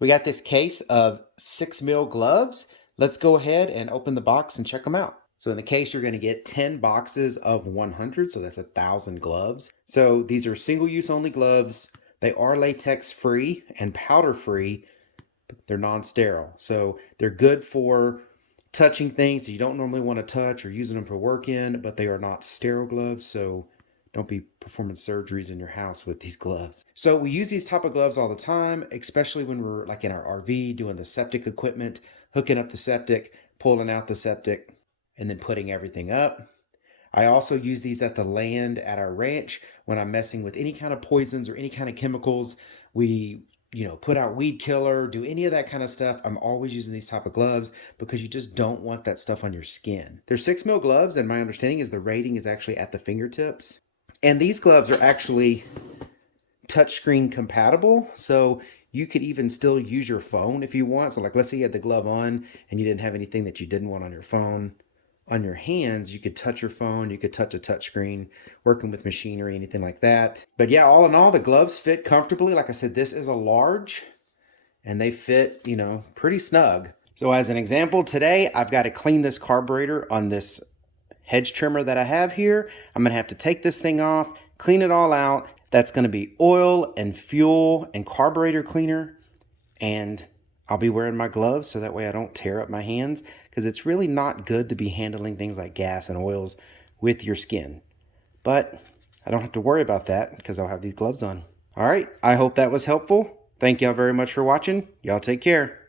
We got this case of 6 mil gloves. Let's go ahead and open the box and check them out. So in the case, you're going to get 10 boxes of 100, so that's 1,000 gloves. So these are single-use only gloves. They are latex free and powder free, but they're non-sterile. So they're good for touching things that you don't normally want to touch or using them for work in, but they are not sterile gloves. So don't be performing surgeries in your house with these gloves. So we use these type of gloves all the time, especially when we're like in our RV doing the septic equipment, hooking up the septic, pulling out the septic, and then putting everything up. I also use these at the land at our ranch when I'm messing with any kind of poisons or any kind of chemicals. We put out weed killer, do any of that kind of stuff. I'm always using these type of gloves because you just don't want that stuff on your skin. They're 6 mil gloves, and my understanding is the rating is actually at the fingertips. And these gloves are actually touchscreen compatible, so you could even still use your phone if you want. So like, let's say you had the glove on and you didn't have anything that you didn't want on your phone. On your hands, you could touch your phone, you could touch a touchscreen, working with machinery, anything like that. But yeah, all in all, the gloves fit comfortably. Like I said, this is a large, and they fit, pretty snug. So as an example, today I've got to clean this carburetor on this hedge trimmer that I have here. I'm gonna have to take this thing off, clean it all out. That's gonna be oil and fuel and carburetor cleaner. And I'll be wearing my gloves so that way I don't tear up my hands, because it's really not good to be handling things like gas and oils with your skin. But I don't have to worry about that because I'll have these gloves on. All right, I hope that was helpful. Thank y'all very much for watching. Y'all take care.